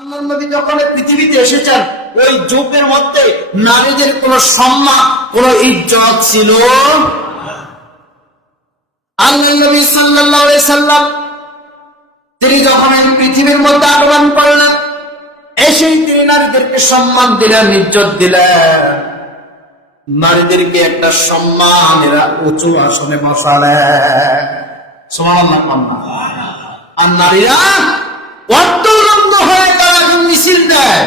আল্লাহর নবী যখন পৃথিবীতে এসেছেন ওই যুগের মধ্যে নারীদের কোনো সম্মান, কোনো ইজ্জত ছিল। আল্লাহর নবী সাল্লাল্লাহু আলাইহি সাল্লাম তিনি যখন এই পৃথিবীর মধ্যে আগমন করলেন, এসেই তিনি নারীদেরকে সম্মান দিলেন, ইজ্জত দিলেন, নারীদেরকে একটা সম্মানের উঁচু আসনে বসালেন। সুবহানাল্লাহ। আর নারীরা অর্ধ উলঙ্গ হয়ে তারা এখন মিছিল দেয়,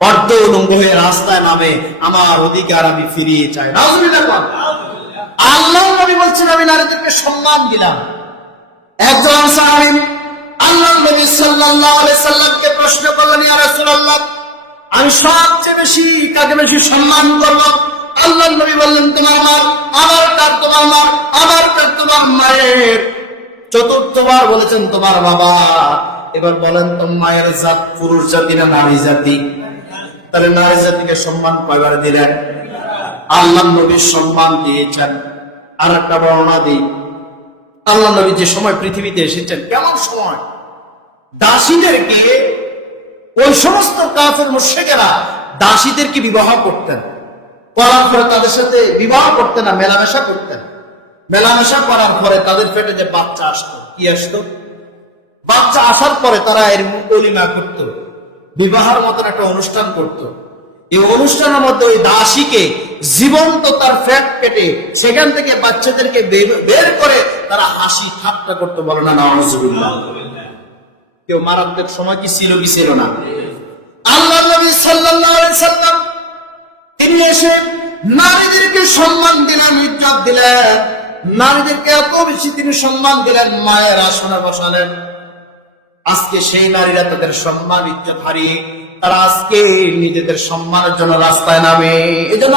অর্ধ উলঙ্গ হয়ে রাস্তায় নামে, আমার অধিকার আমি ফিরিয়ে চাই। আল্লাহ নবী বলছেন আমি নারীদেরকে সম্মান দিলাম। একজন সাহাবী আল্লাহর নবী সাল্লাল্লাহু আলাইহি সাল্লামকে প্রশ্ন করলেন, ইয়া রাসূলুল্লাহ, আমি সবচেয়ে বেশি কাকে বেশি সম্মান করব? আল্লাহর নবী বললেন তোমার মা। আবার কার? তোমার মা। আবার কার? তোমার মায়ের। চতুর্থবার বলেছেন তোমার বাবা। এবার বলেন তো মায়ের জাত পুরুষ জাতি না নারী জাতি? তাহলে নারী জাতিকে সম্মান কয়বার দিলেন? আল্লাহর নবী সম্মান দিয়েছেন। আর একটা বর্ণনা দিই, আল্লাহ নবী যে সময় পৃথিবীতে এসেছেন, কেমন সময়, দাসীদেরকে ওই সমস্ত কাফের মুশরিকেরা দাসীদেরকে বিবাহ করতেন, করার পরে তাদের সাথে বিবাহ করতেন না, মেলামেশা করতেন। মেলামেশা করার পরে তাদের পেটে যে বাচ্চা আসতো, কি আসতো? বাচ্চা আসার পরে তারা এর অলিমা করত, বিবাহের মতন একটা অনুষ্ঠান করত। এই অনুষ্ঠানের মধ্যে ওই দাসীকে জীবন্ত তার ফ্যাট কেটে সেখান থেকে বাচ্চাদেরকে বের করে তারা হাসি ঠাট্টা করতে, বলে না নাউযুবিল্লাহ। কেউ মারাত্মক সময় কি ছিল, কি ছিল না? আল্লাহ নবী সাল্লাল্লাহু আলাইহি সাল্লাম তিনি এসে নারীদেরকে সম্মান দিলেন, ইজ্জত দিলেন, নারীদেরকে এত বেশি তিনি সম্মান দিলেন, মায়ের আসনে বসালেন। আজকে সেই নারীরা তাদের সম্মান ইজ্জত হারিয়ে তারা আজকে নিজেদের সম্মানের জন্য রাস্তায় নামে। এজন্য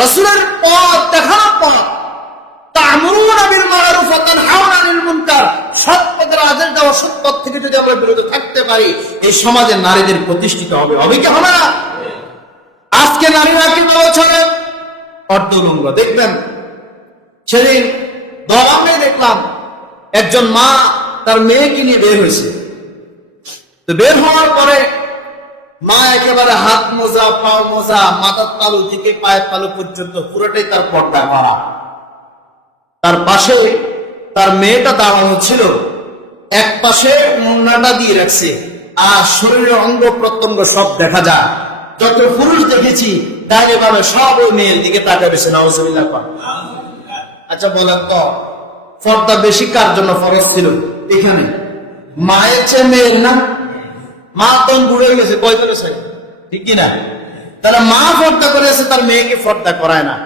রাসূলের পথ দেখানোর পর তা'মুরুনা বিল মা'রুফ ওয়া তানহাউনা আনিল মুনকার, সৎ পথের আদেশ দেওয়া, সৎ পথ থেকে যদি আমরা বিরত থাকতে পারি, এই সমাজে নারীদের প্রতিষ্ঠিত হবে। হবে কি হবে না? আজকে নারীরা কি বলছে? অর্ধ উলঙ্গ। দেখবেন সেদিন দরমে দেখলাম একজন মা তার মেয়েকে নিয়ে বের হয়েছে। তো বের হওয়ার পরে মা একেবারে হাত মোজা, পাও মোজা, মাথার তালু থেকে পায়ের তালু পর্যন্ত পুরোটাই তার পর্দা করা। তার পাশে তার মেয়েটা দাঁড়ানো ছিল, এক পাশে মুন্নাটা দিয়ে রাখছে, আর শরীরের অঙ্গ প্রত্যঙ্গ সব দেখা যায়। যত পুরুষ দেখেছি ডাইনে বামে সব ওই মেয়ের দিকে তাকাবেছে। নাউযুবিল্লাহ। আচ্ছা বলেন তো, পর্দা বেশি কার জন্য ফরজ ছিল? এখানে মায়ের চেয়ে মেয়ের না? মা তখন বুড়ে গেছে, কয় করেছে, ঠিক কিনা? তারা মা পর্দা করেছে, তার মেয়েকে পর্দা করায় না।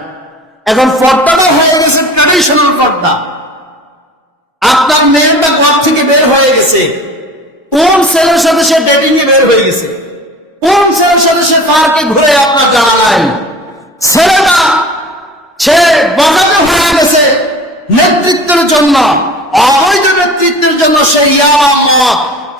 এখন পর্দাটা হয়ে গেছে ট্র্যাডিশনাল পর্দা। আপনার মেয়েটা ঘর থেকে বের হয়ে গেছে, কোন ছেলের সাথে সে ডেটিং এ বের হয়ে গেছে, কোন ছেলের সাথে সে পার্কে ঘুরে আপনার জানা নাই। ছেলেটা সে বগাতে হয়ে গেছে নেতৃত্বের জন্য, অবৈধ নেতৃত্বের জন্য। সে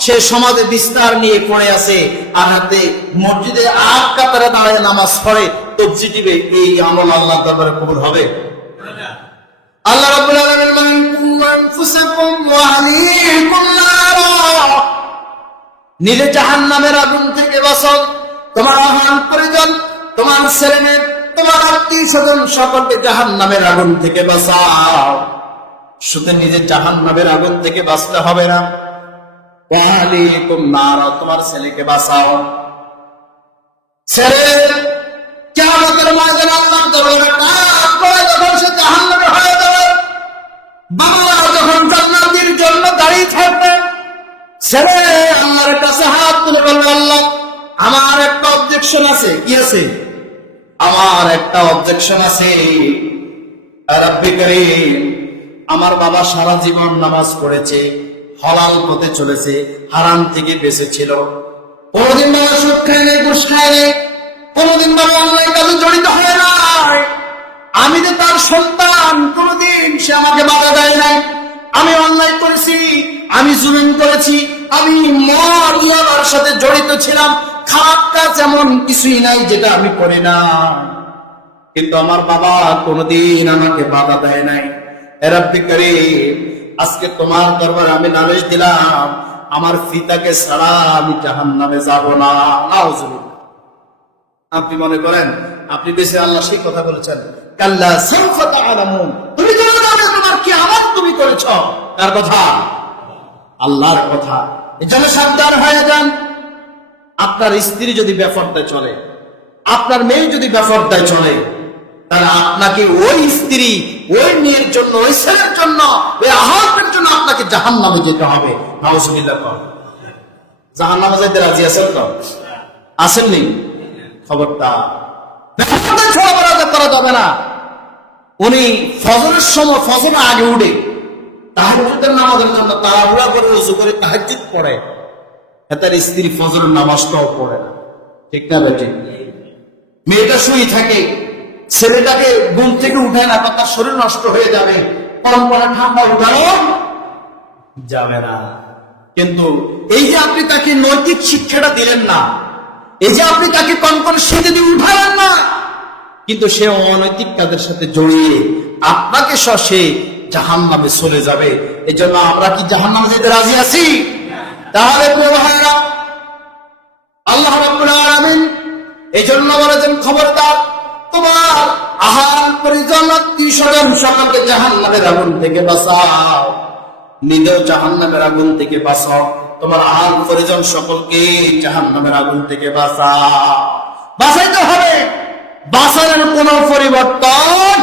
সে সমাজে বিস্তার নিয়ে পড়ে আছে, আর হাতে মসজিদে আট কাতারে দাঁড়িয়ে নামাজ পড়ে, তবজি দিবে। এই আমল আল্লাহর দরবারে কবুল হবে? আল্লাহ রাব্বুল আলামিন বলেন, আনফুসাকুম ওয়া আহলিকুম নারা, নিজে জাহান্নামের আগুন থেকে বাঁচাও, তোমার আহল পরিজন, তোমার ছেলে মেয়ে, তোমার আত্মীয় স্বজন সকলকে জাহান্নামের আগুন থেকে বাঁচাও। শুধু নিজে জাহান্নামের আগুন থেকে বাঁচতে হবে না, ওয়া আহলিকুম নারা, তোমার ছেলেকে বাঁচাও। ছেলে কিয়ামতের ময়দানে আল্লাহর দরবারে ডাক পড়ে যখন সে জাহান্নামে হয়ে যাবে, বাবা যখন জান্নাতের জন্য দাঁড়িয়ে থাকবে, ছেলে আল্লাহর কাছে হাত তুলে বলবে, আল্লাহ আমার একটা অবজেকশন আছে। কি আছে? আমার একটা অবজেকশন আছে। রব্বি কারীম, আমার বাবা সারা জীবন নামাজ পড়েছে, হালাল পথে চলেছে, হারাম থেকে বেঁচেছিল, কোনদিন বাবা সুদ খায় নাই, ঘুষ খায় নাই, কোনদিন বাবা অন্যায় কাজে জড়িত হয় নাই। আমি যে তার সন্তান, কোনদিন সে আমাকে বাধা দেয় নাই। আমি অন্যায় করেছি, আমি জুলুম করেছি, আমি মদ ইয়াবার সাথে জড়িত ছিলাম, খারাপ কাজ এমন কিছুই নাই যেটা আমি করি না, কিন্তু আমার বাবা কোনদিন আমাকে বাধা দেয় নাই। রব্বি কারীম, আজকে তোমার দরবারে আমি নালিশ দিলাম, আমার পিতাকে ছাড়া আমি জাহান্নামে যাব না। নাউজুবিল্লাহ। আপনি মনে করেন আপনি দেশে আল্লাহ সেই কথা বলেছেন, কাল্লা সাউফা তা'লামুন, তুমি জানো না তোমার কিয়ামত তুমি করেছ। কার কথা? আল্লাহর কথা। এজন্য সাবধান হয়ে যান। আপনার স্ত্রী যদি বেপরদায় চলে, আপনার মেয়ে যদি বেপরদায় চলে, তাহলে আপনাকে ওই স্ত্রী, ওই মেয়ের জন্য, ওই ছেলের জন্য, ওই আহতের জন্য আপনাকে জাহান্নামে যেতে হবে। নাউজুবিল্লাহ। জাহান্নামে যেতে রাজি আছেন তো? আসেননি? খবরদার, বেপরদায় চলাফেরা করা যাবে না। উনি ফজরের সময়, ফজরের আগে উঠে তাহাজ্জুদের নামাজের জন্য তাড়াহুড়া করে ওযু করে তাহাজ্জুদ পড়ে, তার স্ত্রী ফজরের নামাজটাও পড়ে না। ঠিক না বেটি? মেয়েটা শুয়ে থাকে, ছেলেটাকে ঘুম থেকে উঠায় না, তার শরীর নষ্ট হয়ে যাবে, পরম্পরা ঠান্ডা উঠানো যাবে না। কিন্তু এই যে আপনি তাকে নৈতিক শিক্ষাটা দিলেন না, এই যে আপনি তাকে কনকনে সেজে দিয়ে উঠালেন না, কিন্তু সে অনৈতিক কাজের সাথে জড়িয়ে আপনাকে সে জাহান্নামে চলে যাবে। এই জন্য আমরা কি জাহান্নামে যেতে রাজি আছি? তাহলে ভাইরা, আল্লাহ রাব্বুল আলামিন এই জন্য বলেছেন, খবরদার তোমার আহার পরিজন আত্মীয় স্বজন সকলকে জাহান্নামের আগুন থেকে বাঁচাও, নিজেও জাহান্নামের আগুন থেকে বাঁচাও, তোমার আহার পরিজন সকলকে জাহান্নামের আগুন থেকে বাঁচাও। বাঁচাইতে হবে, বাঁচানোর কোনো পরিবর্তন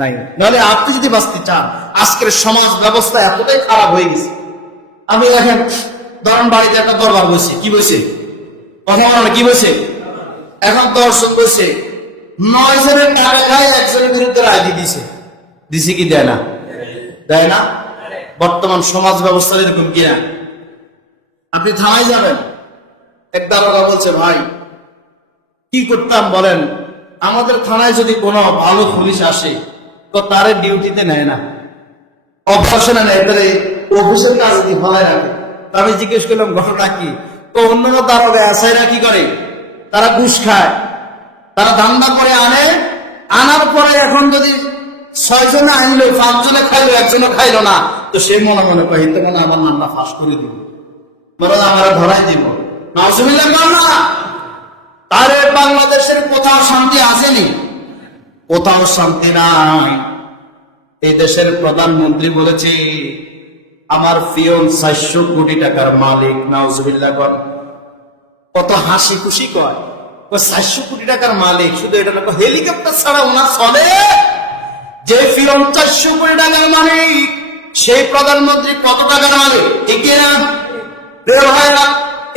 নাই। নাহলে আপনি যদি বাঁচতে চান, আজকের সমাজ ব্যবস্থা এতটাই খারাপ হয়ে গেছে। আমি দেখেন, ধরেন বাড়িতে একটা দরবার বসে, কি বসে কথা বলে, কি বসে এখন দর্শন বসে 9 জনের টাকা খায়, একজনের বিরুদ্ধে রায় দিছে। দিছে কি দেয় না? দেয় না। বর্তমান সমাজ ব্যবস্থা এরকম কিনা? আপনি থানায় যাবেন, এক দারোগা বলছে, ভাই কি করতাম বলেন, আমাদের থানায় যদি কোনো ভালো পুলিশ আসে তো তারে ডিউটিতে নেয় না, অপারেশনে নেয়, তাহলে অফিসের কাজ দিয়ে ফলায় রাখে। আমি জিজ্ঞেস করলাম ঘটনা কি? তো অন্য দারোগা এসআইরা কি করে, তারা ঘুষ খায়, তারা ধান্দা করে আনে, আনার পরে এখন যদি 6 জনে আনলো, 5 জনে খাইলো, একজনও খাইলো না, তো সে মনে মনে কয় তো মনে আমার নামটা ফাঁস করে দিব, বরং আমার ধরাই দিব। নাউজুবিল্লাহ। না, তারে বাংলাদেশের কোথাও শান্তি আসেনি, কোথাও শান্তি নাই। এই দেশের প্রধানমন্ত্রী বলেছে আমার পিয়ন 400 কোটি টাকার মালিক। নাউজুবিল্লাহ। কত হাসি খুশি কয়, 400 কোটি টাকার মালিক। শুধু এটা না, হেলিকপ্টার ছাড়া ওনার চলে। যে পিয়ন 400 কোটি টাকার মালিক, সেই প্রধানমন্ত্রী কত টাকার মালিক? ঠিক না ভাইরা?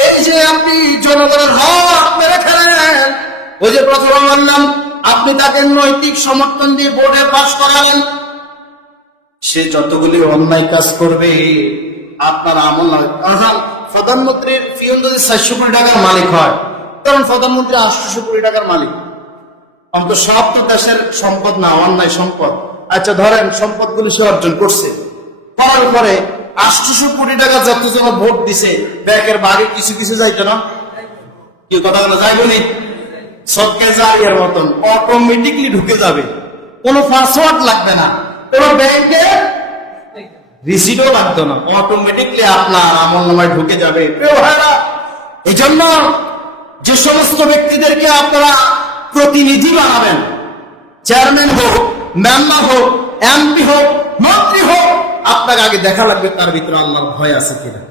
এই যে আপনি জনগণের হক মেরে খেলেন, ওই যে প্রথমে বললাম আপনি তাকে নৈতিক সমর্থন দিয়ে বোর্ডে পাশ করালেন, সে যতগুলি অন্যায় কাজ করবে আপনার আমল নয়। প্রধানমন্ত্রীর পিয়ন যদি 400 কোটি টাকার মালিক হয়, কারণ প্রধানমন্ত্রী 800 কোটি টাকার মালিক, অন্ত সব তো দেশের সম্পদ না, অন্যায় সম্পদ। আচ্ছা ধরেন সম্পদগুলি সে অর্জন করছে, করার পরে 800 কোটি টাকা যতজন ভোট দিছে, ব্যাংকের বাড়ি কিছু কিছু যাইতো না, কি কথা বলা যায় বলি, সবকে জারিয়ার মতন অটোমেটিকলি ঢুকে যাবে, কোনো পাসওয়ার্ড লাগবে না, কোনো ব্যাংকে রিসিটও লাগতো না, অটোমেটিকলি আপনার আমলনামায় ঢুকে যাবে। এই জন্য যে সমস্ত ব্যক্তিদেরকে আপনারা প্রতিনিধি বানাবেন, চেয়ারম্যান হোক, মেম্বার হোক, এমপি হোক, মন্ত্রী হোক, আপনাকে আগে দেখা লাগবে তার ভিতরে আল্লাহর ভয় আছে কিনা।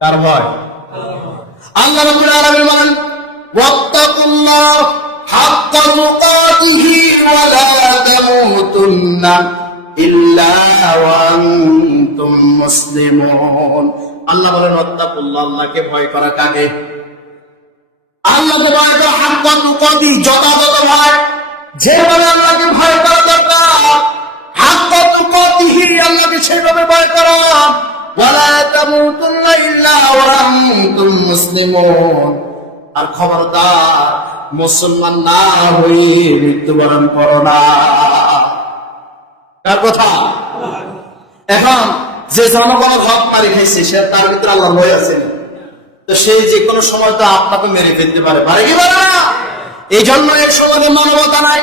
তার ভয় আল্লাহ রাব্বুল আলামিন বলেন, ওয়াত্তাকুল্লাহ হাক্কা তুকাতিহি ওয়া লা তামুতুন্না ইল্লা ওয়া আনতুম মুসলিমুন। আল্লাহ বলেন ওয়াত্তাকুল্লাহ, আল্লাহকে ভয় করা কাকে? আল্লাহকে ভয় করা হাক্কা তুকাতি, যথাযথ ভয়, যেভাবে আল্লাহকে ভয় করা দরকার, হাক্কা তুকাতিহি, আল্লাহকে সেইভাবে ভয় করা। ওয়ালা তামুতুন্না ইল্লা ওয়া আনতুম মুসলিমুন, আর খবরদার মুসলমান না হয়ে মৃত্যুবরণ করো না। কার কথা? এখন যে জনগণের হক মারি খাইছে, সে তার ভিতরে আল্লাহর ভয় আছে, তো সে যে কোনো সময় তো আপনাকে মেরে ফেলতে পারে, পারে কি পারে না? এই জন্য এর সমাজে মানবতা নাই।